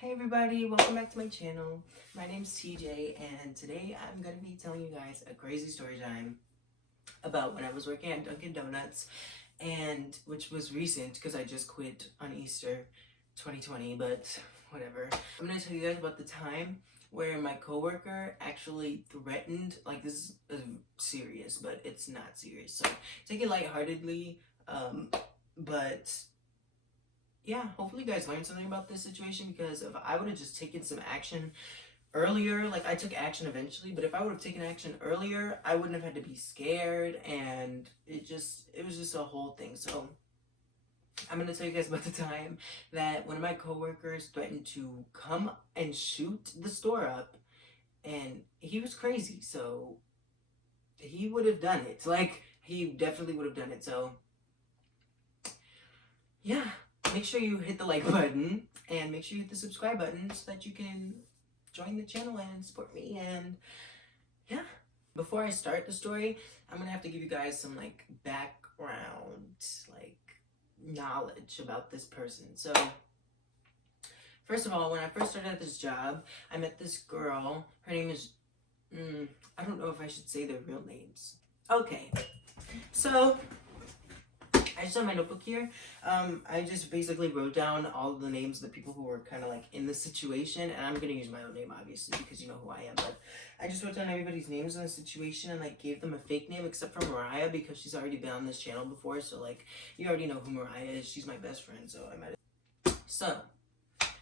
Hey everybody, welcome back to my channel. My name's TJ and today I'm going to be telling you guys a crazy story time about when I was working at Dunkin Donuts, and which was recent because I just quit on Easter 2020, but whatever. I'm going to tell you guys about the time where my coworker actually threatened, like this is serious, but it's not serious, so take it lightheartedly, but yeah, hopefully you guys learned something about this situation, because if I would have just taken some action earlier, like I took action eventually, but if I would have taken action earlier, I wouldn't have had to be scared, and it was just a whole thing. So I'm gonna tell you guys about the time that one of my coworkers threatened to come and shoot the store up, and he was crazy, so he would have done it. Like he definitely would have done it. So yeah, make sure you hit the like button and make sure you hit the subscribe button so that you can join the channel and support me. And yeah, before I start the story, I'm gonna have to give you guys some like background, like knowledge about this person. So first of all, when I first started at this job, I met this girl. Her name is I don't know if I should say their real names. Okay, so I just have my notebook here. I just basically wrote down all of the names of the people who were kind of like in the situation, and I'm gonna use my own name obviously because you know who I am. But I just wrote down everybody's names in the situation and like gave them a fake name, except for Mariah because she's already been on this channel before. So like you already know who Mariah is. She's my best friend, so I might. So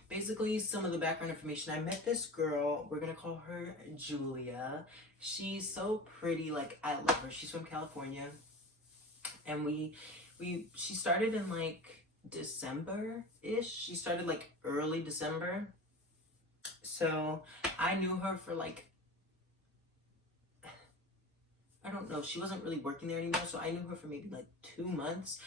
basically, some of the background information. I met this girl. We're gonna call her Julia. She's so pretty. Like I love her. She's from California, and she started in like December-ish. She started like early December. So I knew her for like, I don't know, she wasn't really working there anymore, so I knew her for maybe like 2 months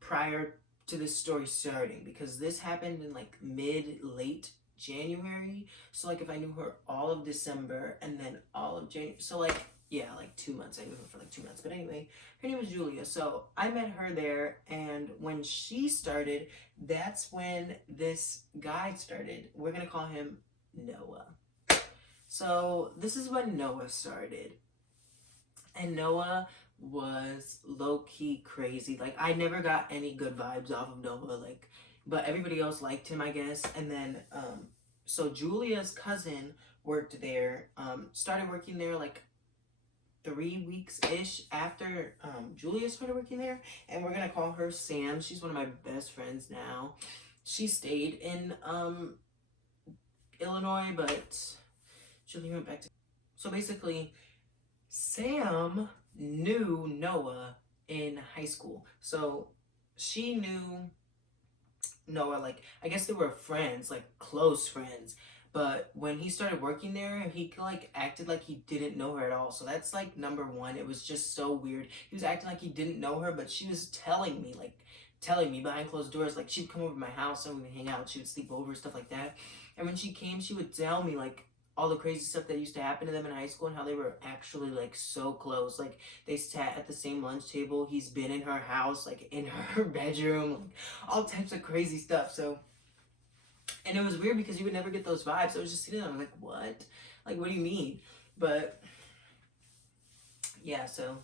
prior to this story starting, because this happened in like late January. So like if I knew her all of December and then all of January, so like yeah, like 2 months. I knew her for like 2 months. But anyway, her name was Julia. So I met her there, and when she started, that's when this guy started. We're gonna call him Noah. So this is when Noah started. And Noah was low-key crazy. Like I never got any good vibes off of Noah, like, but everybody else liked him, I guess. And then so Julia's cousin worked there, started working there like 3 weeks-ish after Julia started working there, and we're gonna call her Sam. She's one of my best friends now. She stayed in Illinois, but Julia went back to. So basically, Sam knew Noah in high school, so she knew Noah. Like I guess they were friends, like close friends. But when he started working there, he like acted like he didn't know her at all. So that's like number one. It was just so weird. He was acting like he didn't know her, but she was telling me behind closed doors. Like she'd come over to my house and we'd hang out. She would sleep over, stuff like that. And when she came, she would tell me like all the crazy stuff that used to happen to them in high school and how they were actually like so close. Like they sat at the same lunch table. He's been in her house, like in her bedroom, like all types of crazy stuff. So, and it was weird because you would never get those vibes. I was just sitting there, I'm like, what? Like, what do you mean? But yeah, so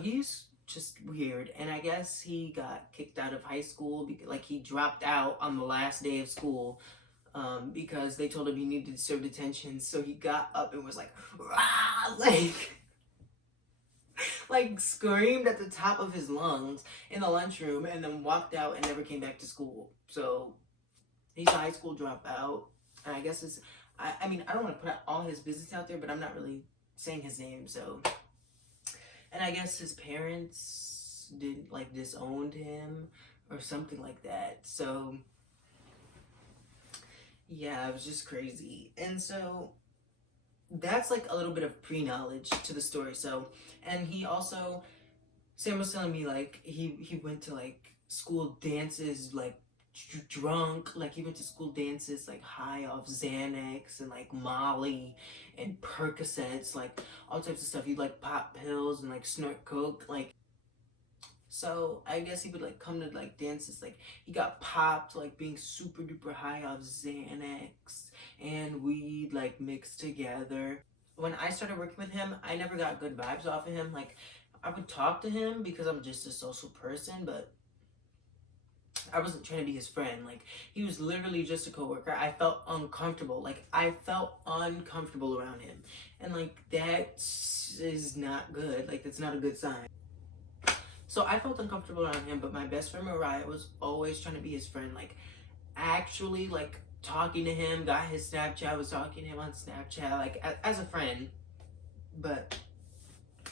he's just weird, and I guess he got kicked out of high school because, like, he dropped out on the last day of school because they told him he needed to serve detention. So he got up and was like, rah! Like screamed at the top of his lungs in the lunchroom, and then walked out and never came back to school. So he's a high school dropout, and I guess I mean, I don't want to put all his business out there, but I'm not really saying his name, so. And I guess his parents disowned him or something like that. So yeah, it was just crazy. And so that's like a little bit of pre-knowledge to the story. So, and he also, Sam was telling me like he went to like school dances like drunk. Like he went to school dances like high off Xanax and like Molly and Percocets, like all types of stuff. He'd like pop pills and like snort coke. Like So I guess he would like come to like dances. Like he got popped like being super duper high off Xanax and weed like mixed together. When I started working with him, I never got good vibes off of him. Like I would talk to him because I'm just a social person, but I wasn't trying to be his friend. Like he was literally just a coworker. I felt uncomfortable. Like I felt uncomfortable around him, and like that is not good. Like that's not a good sign. So I felt uncomfortable around him, but my best friend Mariah was always trying to be his friend. Like actually, like talking to him, got his Snapchat, was talking to him on Snapchat, like as a friend. But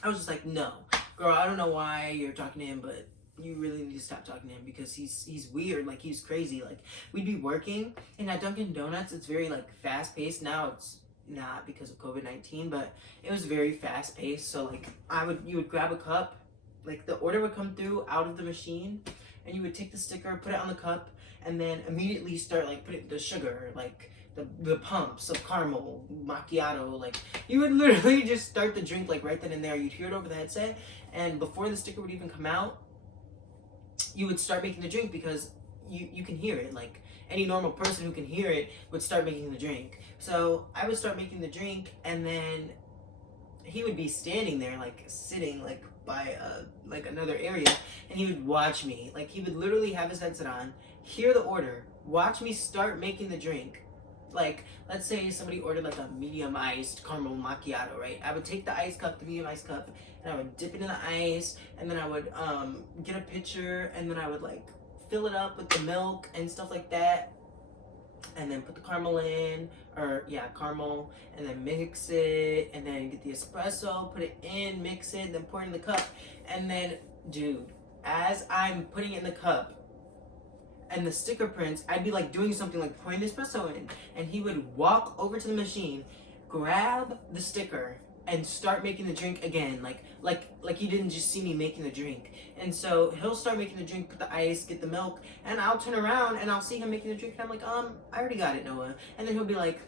I was just like, no, girl, I don't know why you're talking to him, but you really need to stop talking to him because he's weird, like he's crazy. Like we'd be working, and at Dunkin' Donuts, it's very like fast paced. Now it's not because of COVID-19, but it was very fast paced. So like you would grab a cup, like the order would come through out of the machine, and you would take the sticker, put it on the cup, and then immediately start like putting the sugar, like the pumps of caramel macchiato. Like you would literally just start the drink like right then and there. You'd hear it over the headset, and before the sticker would even come out, you would start making the drink because you can hear it. Like any normal person who can hear it would start making the drink. So I would start making the drink, and then he would be standing there like sitting like by like another area, and he would watch me. Like he would literally have his headset on, hear the order, watch me start making the drink. Like let's say somebody ordered like a medium iced caramel macchiato, right? I would take the ice cup, the medium ice cup, and I would dip it in the ice, and then I would get a pitcher, and then I would like fill it up with the milk and stuff like that, and then put the caramel in, or yeah, caramel, and then mix it, and then get the espresso, put it in, mix it, then pour it in the cup. And then dude, as I'm putting it in the cup and the sticker prints, I'd be like doing something like pouring the espresso in, and he would walk over to the machine, grab the sticker, and start making the drink again, like he didn't just see me making the drink. And so he'll start making the drink, put the ice, get the milk, and I'll turn around and I'll see him making the drink, and I'm like, I already got it, Noah. And then he'll be like,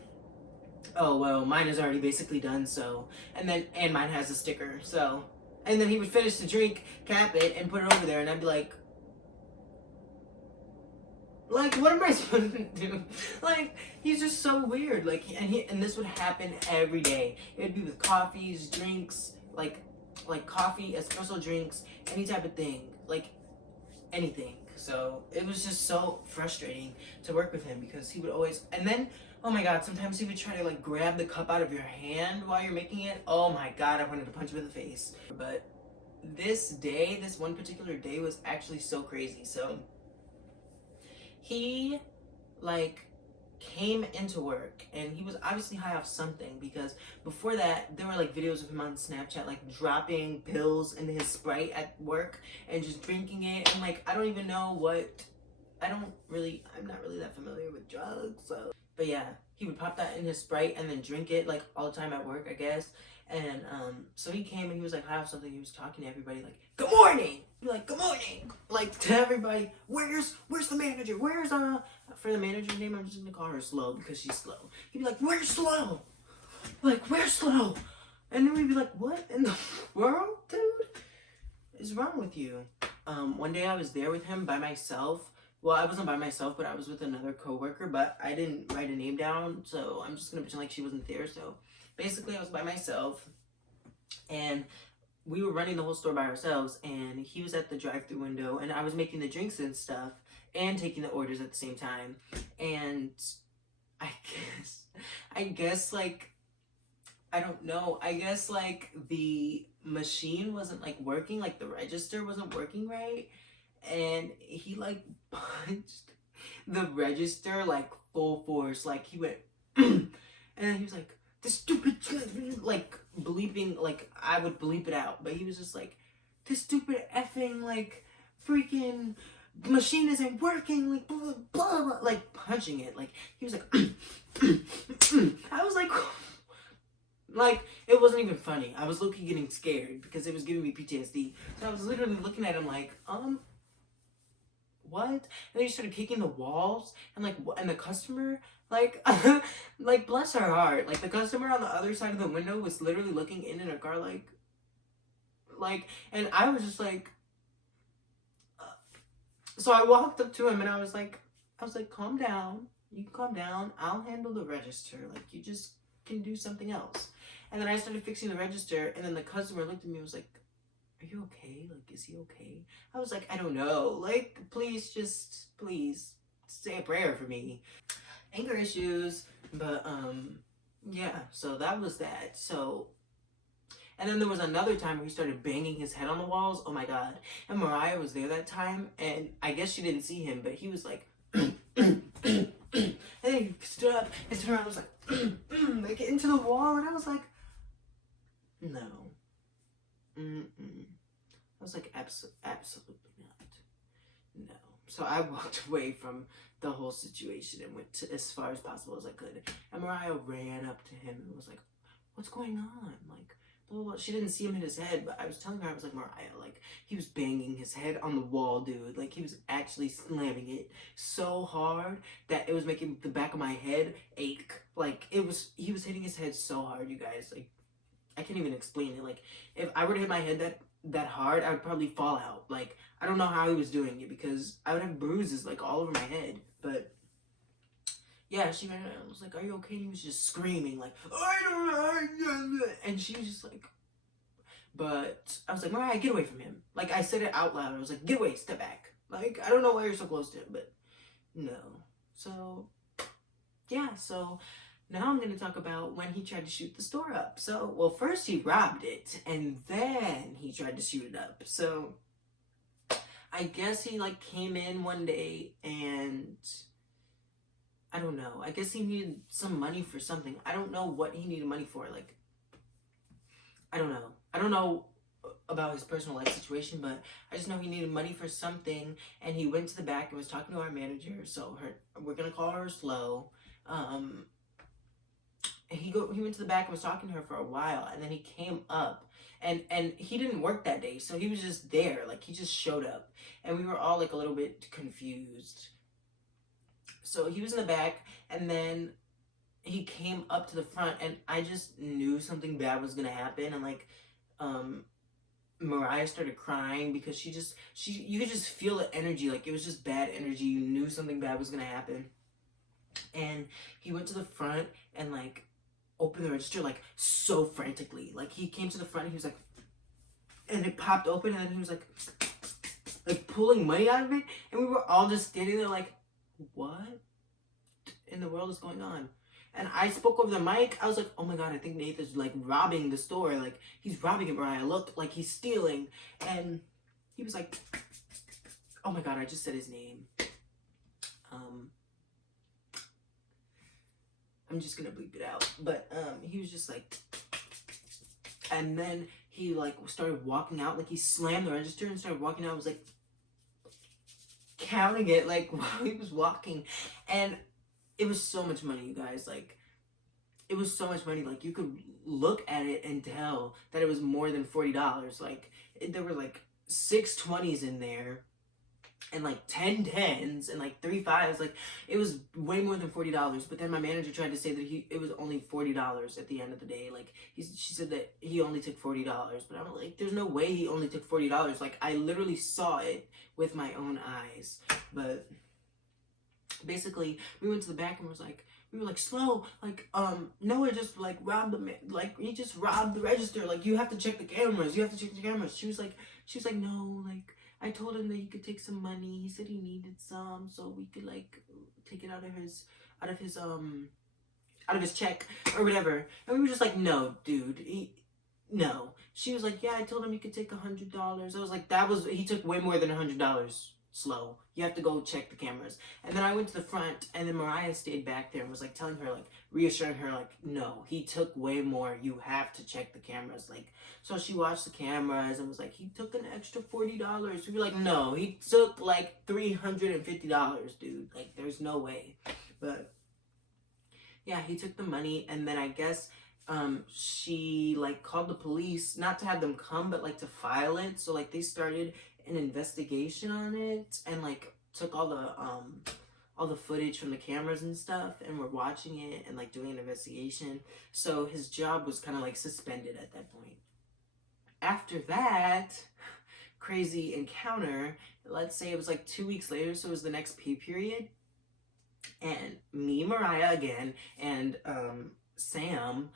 oh well, mine is already basically done, so, and mine has a sticker, so. And then he would finish the drink, cap it, and put it over there, and I'd be like, what am I supposed to do? Like, he's just so weird. Like, and this would happen every day. It would be with coffees, drinks, like coffee, espresso drinks, any type of thing, like anything. So it was just so frustrating to work with him because he would always, and then, oh my god, sometimes he would try to like grab the cup out of your hand while you're making it. Oh my god, I wanted to punch him in the face. But this one particular day was actually so crazy. So he like came into work, and he was obviously high off something, because before that there were like videos of him on Snapchat like dropping pills into his Sprite at work and just drinking it, and like I don't even know what, I'm not really that familiar with drugs, so, but yeah, he would pop that in his Sprite and then drink it like all the time at work, I guess. And so he came and he was like high off something. He was talking to everybody like, good morning, like good morning, like to everybody. Where's the manager? Where's for the manager's name, I'm just gonna call her Slow because she's slow. He'd be like, where's Slow? Like, where's Slow? And then we'd be like, what in the world, dude, is wrong with you? One day I was there with him by myself. Well, I wasn't by myself, but I was with another coworker, but I didn't write a name down, so I'm just gonna pretend like she wasn't there. So basically I was by myself, and we were running the whole store by ourselves, and he was at the drive-thru window, and I was making the drinks and stuff and taking the orders at the same time. And I guess like, I don't know, I guess like the machine wasn't like working, like the register wasn't working right, and he like punched the register like full force. Like he went and then he was like, this stupid, like bleeping, like I would bleep it out, but he was just like, this stupid effing like freaking machine isn't working, like blah blah blah, like punching it. Like he was like I was like it wasn't even funny. I was low-key getting scared because it was giving me PTSD. So I was literally looking at him like, what? And then he started kicking the walls, and like, and the customer, like, like bless her heart, like the customer on the other side of the window was literally looking in her car, like, and I was just like, So I walked up to him and I was like, calm down. You can calm down. I'll handle the register. Like, you just can do something else. And then I started fixing the register, and then the customer looked at me and was like, are you okay? Like, is he okay? I was like, I don't know. Like, please, just, please, say a prayer for me. Anger issues, but, yeah, so that was that. So, and then there was another time where he started banging his head on the walls. Oh my God. And Mariah was there that time, and I guess she didn't see him, but he was like, and then he stood up and stood around and was like, like into the wall, and I was like, no. I was like, absolutely not. No. So I walked away from the whole situation and went to as far as possible as I could. And Mariah ran up to him and was like, what's going on? Like, blah, blah, blah. She didn't see him hit his head, but I was telling her, I was like, Mariah, like, he was banging his head on the wall, dude. Like, he was actually slamming it so hard that it was making the back of my head ache. Like, he was hitting his head so hard, you guys. Like, I can't even explain it. Like, if I were to hit my head that hard, I would probably fall out. Like, I don't know how he was doing it because I would have bruises like all over my head. But yeah, she ran out and was like, are you okay? And he was just screaming like, I don't know. And she was just like, but I was like, Mariah, get away from him. Like, I said it out loud. I was like, get away, step back. Like, I don't know why you're so close to him, but no. So yeah, so now I'm going to talk about when he tried to shoot the store up. So, well, first he robbed it, and then he tried to shoot it up. So, I guess he, like, came in one day, and I don't know. I guess he needed some money for something. I don't know what he needed money for. Like, I don't know. I don't know about his personal life situation, but I just know he needed money for something, and he went to the back and was talking to our manager. So, we're going to call her Slow. He went to the back and was talking to her for a while, and then he came up, and he didn't work that day, so he was just there. Like, he just showed up, and we were all like a little bit confused. So he was in the back, and then he came up to the front, and I just knew something bad was gonna happen. And like, Mariah started crying because you could just feel the energy. Like, it was just bad energy. You knew something bad was gonna happen. And he went to the front and like opened the register like so frantically. Like, he came to the front and he was like, and it popped open, and then he was like pulling money out of it, and we were all just standing there like, what in the world is going on? And I spoke over the mic. I was like, oh my God, I think Nathan's like robbing the store. Like, he's robbing it, Mariah. Look, like he's stealing. And he was like, oh my God, I just said his name. I'm just gonna bleep it out. But he was just like, and then he like started walking out. Like, he slammed the register and started walking out. I was like counting it like while he was walking, and it was so much money, you guys. Like, it was so much money. Like, you could look at it and tell that it was more than $40. Like, there were like 6 20s in there, and like 10 10s and like 3 5s. Like, it was way more than $40. But then my manager tried to say that it was only $40 at the end of the day. Like, she said that he only took $40, but I'm like, there's no way he only took $40. Like, I literally saw it with my own eyes. But basically, we went to the back and we were like, Slow, like, Noah just like robbed he just robbed the register. Like, you have to check the cameras. She was like, no, like, I told him that he could take some money. He said he needed some, so we could like take it out of his check or whatever. And we were just like, no, dude, no. She was like, yeah, I told him he could take $100. I was like, he took way more than $100. Slow. You have to go check the cameras. And then I went to the front, and then Mariah stayed back there and was like telling her, like reassuring her, like, no, he took way more. You have to check the cameras. Like, so she watched the cameras and was like, he took an extra $40. We were like, no, he took like $350, dude. Like, there's no way. But yeah, he took the money, and then I guess she like called the police, not to have them come, but like to file it. So like, they started an investigation on it, and like took all the footage from the cameras and stuff, and were watching it and like doing an investigation. So his job was kind of like suspended at that point. After that, crazy encounter. Let's say it was like 2 weeks later, so it was the next pay period, and me, Mariah again, and Sam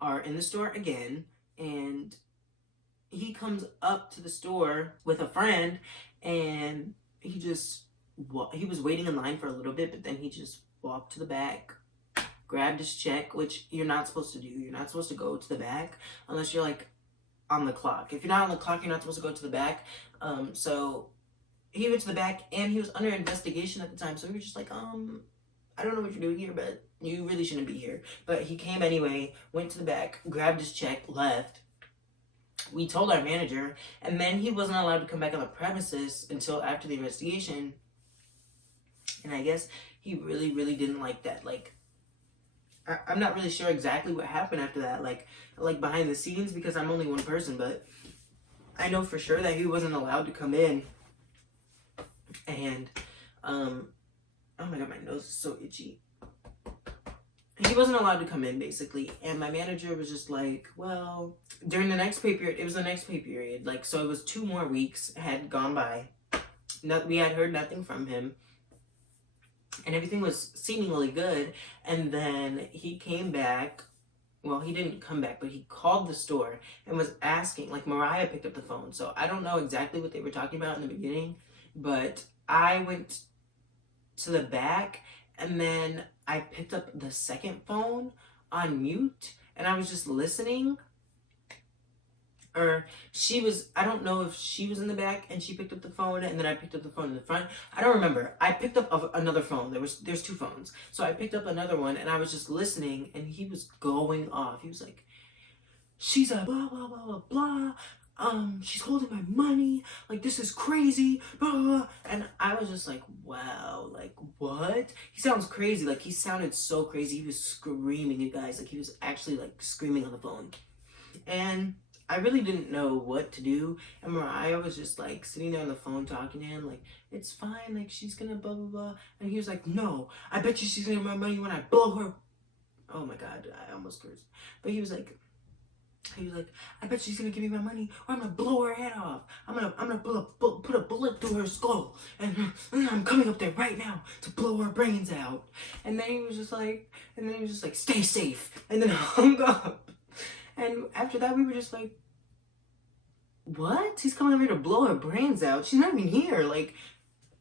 are in the store again, and he comes up to the store with a friend, and he was waiting in line for a little bit, but then he just walked to the back, grabbed his check, which you're not supposed to do. You're not supposed to go to the back unless you're like on the clock. If you're not on the clock, you're not supposed to go to the back. So he went to the back, and he was under investigation at the time. So we were just like, I don't know what you're doing here, but you really shouldn't be here. But he came anyway, went to the back, grabbed his check, left. We told our manager, and then he wasn't allowed to come back on the premises until after the investigation. And I guess he really, really didn't like that. Like, I'm not really sure exactly what happened after that, like behind the scenes, because I'm only one person, but I know for sure that he wasn't allowed to come in. And, oh my god, my nose is so itchy. He wasn't allowed to come in, basically, and my manager was just like, well, during the next pay period, it was the next pay period, like, so it was 2 more weeks had gone by. We had heard nothing from him, and everything was seemingly good, and then he came back. Well, he didn't come back, but he called the store and was asking, like, Mariah picked up the phone, so I don't know exactly what they were talking about in the beginning, but I went to the back, and then I picked up the second phone on mute, and I was just listening. Or I don't know if she was in the back and she picked up the phone, and then I picked up the phone in the front. I don't remember. I picked up another phone. There's 2 phones. So I picked up another one, and I was just listening, and he was going off. He was like, she's a blah, blah, blah, blah, blah. She's holding my money, like, this is crazy, blah, blah, blah. And I was just like, wow, like, what? He sounds crazy, like, he sounded so crazy. He was screaming, you guys, like, he was actually, like, screaming on the phone. And I really didn't know what to do, and Mariah was just, like, sitting there on the phone talking to him, like, it's fine, like, she's gonna blah, blah, blah. And he was like, no, I bet you she's gonna get my money when I blow her. Oh my god, I almost cursed. But he was like, I bet she's gonna give me my money, or I'm gonna blow her head off. I'm gonna put a bullet through her skull, and I'm coming up there right now to blow her brains out. And then he was just like, stay safe, and then hung up. And after that, we were just like, what? He's coming over here to blow her brains out? She's not even here. Like,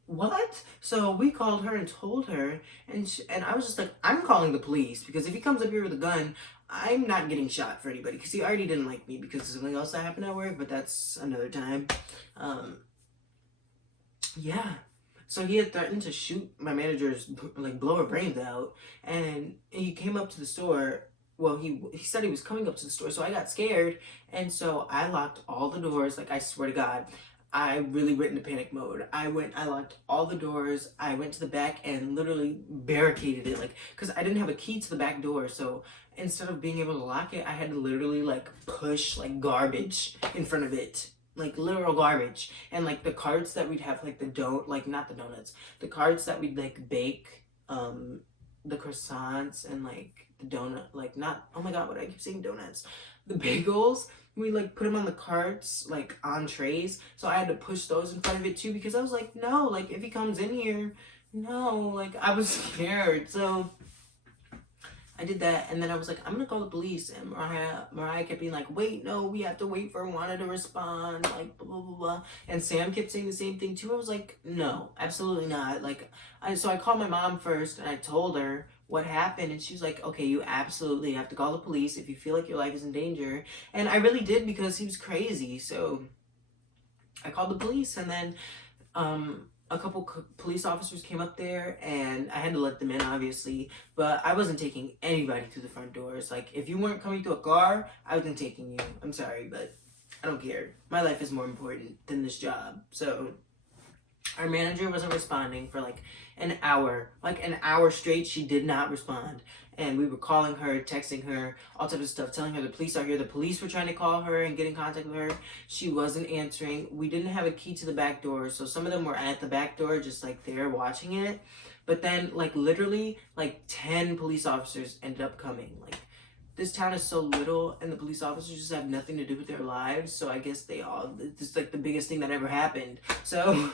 what? So we called her and told her, and I was just like, I'm calling the police, because if he comes up here with a gun, I'm not getting shot for anybody, because he already didn't like me because of something else that happened at work, but that's another time. Yeah. So he had threatened to shoot my manager's, like, blow her brains out, and he came up to the store. Well, he said he was coming up to the store, so I got scared, and so I locked all the doors. Like, I swear to God, I really went into panic mode. I locked all the doors. I went to the back and literally barricaded it, like, because I didn't have a key to the back door, so instead of being able to lock it, I had to literally, like, push, like, garbage in front of it. Like, literal garbage. And, like, the carts that we'd have, like, not the donuts, the carts that we'd, like, bake, the croissants and, like, the donut, like, not, oh my god, what do I keep saying donuts? The bagels, we, like, put them on the carts, like, on trays, so I had to push those in front of it, too, because I was like, no, like, if he comes in here, no, like, I was scared, so I did that, and then I was like, I'm gonna call the police, and Mariah kept being like, wait, no, we have to wait for Juana to respond, like, blah, blah, blah, blah, and Sam kept saying the same thing, too. I was like, no, absolutely not, like, so I called my mom first, and I told her what happened, and she was like, okay, you absolutely have to call the police if you feel like your life is in danger, and I really did, because he was crazy. So I called the police, and then a couple police officers came up there, and I had to let them in, obviously, but I wasn't taking anybody through the front doors. Like, if you weren't coming to a car, I wasn't taking you. I'm sorry, but I don't care. My life is more important than this job. So our manager wasn't responding for like an hour straight. She did not respond, and we were calling her, texting her, all types of stuff, telling her the police are here. The police were trying to call her and get in contact with her. She wasn't answering. We didn't have a key to the back door, so some of them were at the back door just like there watching it. But then, like, literally, like 10 police officers ended up coming. Like, this town is so little and the police officers just have nothing to do with their lives. So I guess it's like the biggest thing that ever happened. So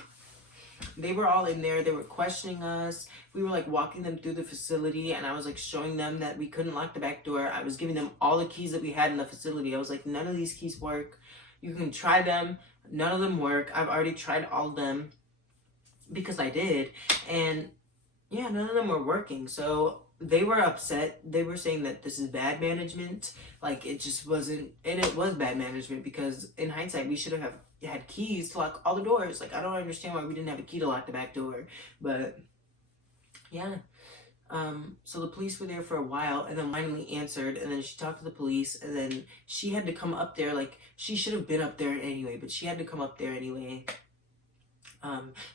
they were all in there. They were questioning us. We were like walking them through the facility, and I was like showing them that we couldn't lock the back door. I was giving them all the keys that we had in the facility. I was like, none of these keys work. You can try them. None of them work. I've already tried all of them because I did. And yeah, none of them were working. So they were upset. They were saying that this is bad management. Like, it just wasn't, and it was bad management because in hindsight, we should have had keys to lock all the doors. Like, I don't understand why we didn't have a key to lock the back door. But yeah. So the police were there for a while and then finally answered, and then she talked to the police, and then she had to come up there. Like, she should have been up there anyway, but she had to come up there anyway.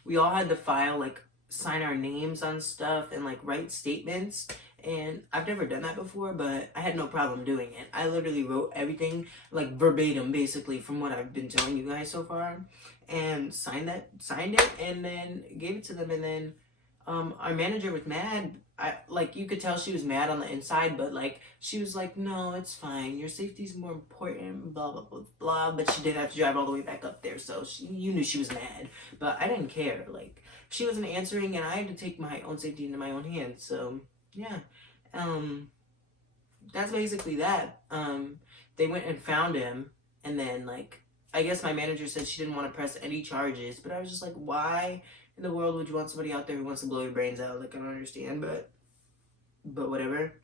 We all had to file, like, sign our names on stuff and like write statements, and I've never done that before, but I had no problem doing it. I literally wrote everything like verbatim basically from what I've been telling you guys so far, and signed it, and then gave it to them. And then our manager was mad. You could tell she was mad on the inside, but like she was like, no, it's fine, your safety's more important, blah blah blah blah. But she did have to drive all the way back up there, so you knew she was mad, but I didn't care. Like, she wasn't answering, and I had to take my own safety into my own hands. So yeah, that's basically that. They went and found him, and then like I guess my manager said she didn't want to press any charges, but I was just like, why in the world would you want somebody out there who wants to blow your brains out? Like, I don't understand, but whatever.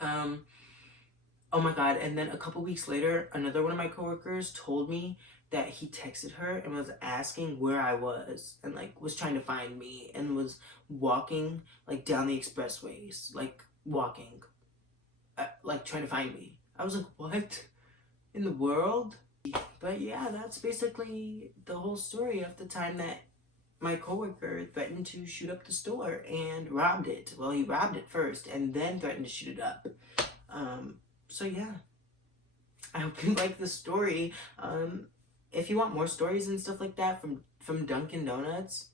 Oh my god, and then a couple weeks later, another one of my coworkers told me that he texted her and was asking where I was, and like was trying to find me, and was walking like down the expressways, like walking, like trying to find me. I was like, what in the world? But yeah, that's basically the whole story of the time that my coworker threatened to shoot up the store and robbed it. Well, he robbed it first and then threatened to shoot it up. So yeah, I hope you like the story. If you want more stories and stuff like that from Dunkin' Donuts,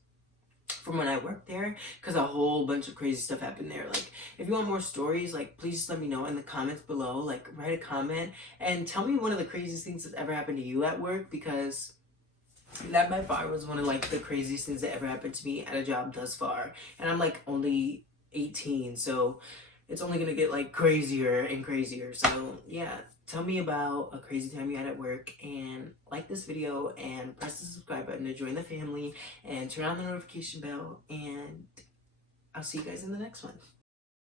from when I worked there, because a whole bunch of crazy stuff happened there. Like, if you want more stories, like, please just let me know in the comments below. Like, write a comment and tell me one of the craziest things that's ever happened to you at work, because that by far was one of like the craziest things that ever happened to me at a job thus far. And I'm like only 18, so it's only gonna get like crazier and crazier. So yeah, tell me about a crazy time you had at work, and like this video and press the subscribe button to join the family and turn on the notification bell, and I'll see you guys in the next one.